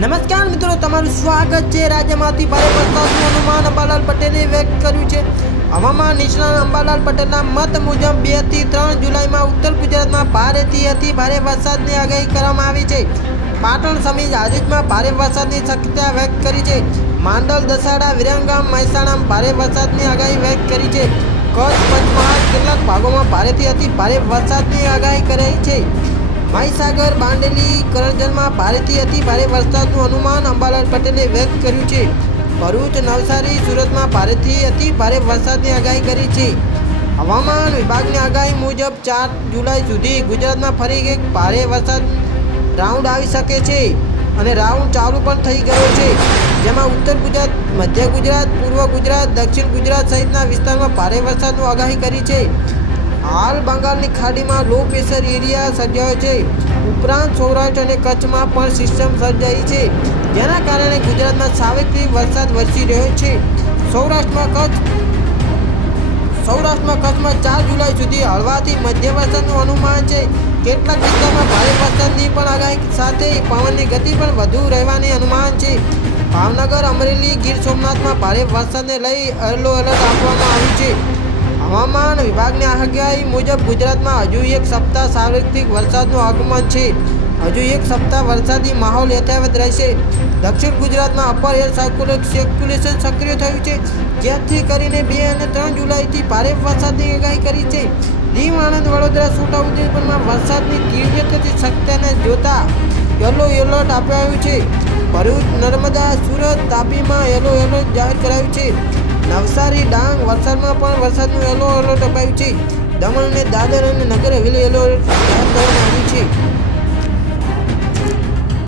નમસ્કાર મિત્રો, તમારું સ્વાગત છે રાજ્યમાંથી ભારે વરસાદનું અનુમાન અંબાલાલ પટેલે વ્યક્ત કર્યું છે. હવામાન નિષ્ણાત અંબાલાલ પટેલના મત મુજબ બેથી ત્રણ જુલાઈમાં ઉત્તર ગુજરાતમાં ભારેથી અતિ ભારે વરસાદની આગાહી કરવામાં આવી છે. પાટણ સમીજ આજુજમાં ભારે વરસાદની શક્યતા વ્યક્ત કરી છે. માંડલ, દસાડા વિરંગામ મહેસાણા ભારે વરસાદની આગાહી વ્યક્ત કરી છે. કચ્છ, પંચમહાલ કેટલાક ભાગોમાં ભારેથી અતિ ભારે વરસાદની આગાહી કરાઈ છે. મહીસાગર બાંડેલી કરજણમાં ભારેથી અતિ ભારે વરસાદનું અનુમાન અંબાલાલ પટેલે વ્યક્ત કર્યું છે. ભરૂચ, નવસારી, સુરતમાં ભારેથી અતિ ભારે વરસાદની આગાહી કરી છે. હવામાન વિભાગની આગાહી મુજબ ચાર જુલાઈ સુધી ગુજરાતમાં ફરી એક ભારે વરસાદ રાઉન્ડ આવી શકે છે અને રાઉન્ડ ચાલુ પણ થઈ ગયો છે. જેમાં ઉત્તર ગુજરાત, મધ્ય ગુજરાત, પૂર્વ ગુજરાત, દક્ષિણ ગુજરાત સહિતના વિસ્તારમાં ભારે વરસાદની આગાહી કરી છે. હાલ બંગાળની ખાડીમાં લો પ્રેશર એરિયા સર્જાયો છે. ઉપરાંત સૌરાષ્ટ્ર અને કચ્છમાં પણ સિસ્ટમ સર્જાઈ છે. જેના કારણે ગુજરાતમાં સાવેકથી વરસાદ વરસી રહ્યો છે. સૌરાષ્ટ્રમાં કચ્છ, સૌરાષ્ટ્રમાં કચ્છમાં ચાર જુલાઈ સુધી હળવાથી મધ્ય વરસાદનું અનુમાન છે. કેટલાક વિસ્તારમાં ભારે વરસાદની પણ આગાહી સાથે પવનની ગતિ પણ વધુ રહેવાની અનુમાન છે. ભાવનગર, અમરેલી, ગીર સોમનાથમાં ભારે વરસાદને લઈ યલો એલર્ટ આપવામાં આવ્યું છે. હવામાન વિભાગની આગાહી મુજબ ગુજરાતમાં હજુ એક સપ્તાહ સાર્વત્રિક વરસાદનું આગમન છે. હજુ એક સપ્તાહ વરસાદી માહોલ યથાવત રહેશે. દક્ષિણ ગુજરાતમાં અપર એર સર્ક્યુલેશન સક્રિય થયું છે. જેથી કરીને બે અને ત્રણ જુલાઈથી ભારે વરસાદની આગાહી કરી છે. દીવ આણંદ, વડોદરા છોટાઉદેપુરમાં વરસાદની તીવ્રતાથી શક્યતાને જોતા યલો એલર્ટ આપ્યું છે. ભરૂચ, નર્મદા, સુરત તાપીમાં યલો એલર્ટ જાહેર કરાયું છે. નવસારી ડાંગ વલસાડમાં પણ વરસાદનું યલો એલર્ટ અપાયું છે. દમણ અને દાદર અને નગર હવેલી એલર્ટ